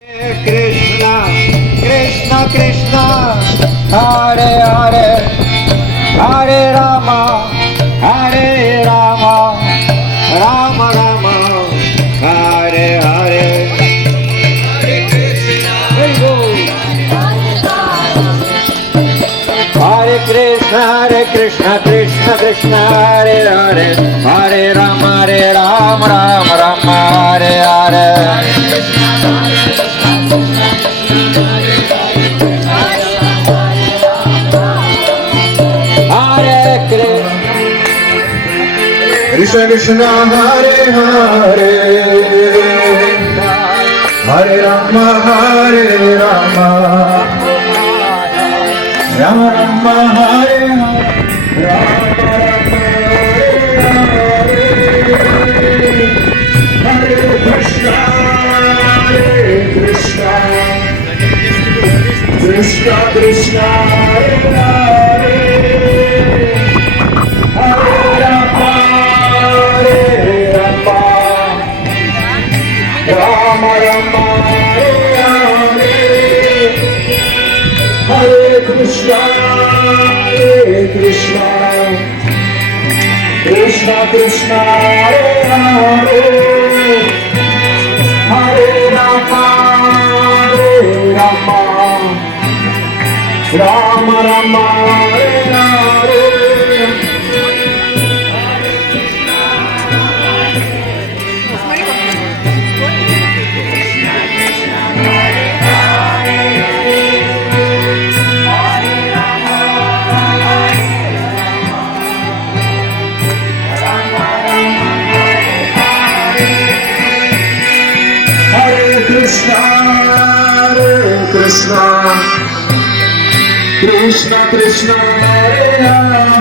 Krishna, Krishna Krishna, Hare Hare, Hare Rama, Hare Rama, Rama Rama, Hare Hare. Very good. Hare Krishna, Krishna Krishna, Hare Hare, Hare Rama, Rama Rama, Hare Hare. Krishna Krishna Hare Hare, Hare Rama Rama Rama Hare Hare, Hare Krishna Krishna Krishna Hare Hare, Hare Rama Rama Rama Hare Hare, Hare Krishna Krishna Krishna Hare Hare, Hare Rama Rama Rama Hare Hare. Krishna Krishna Hare Hare,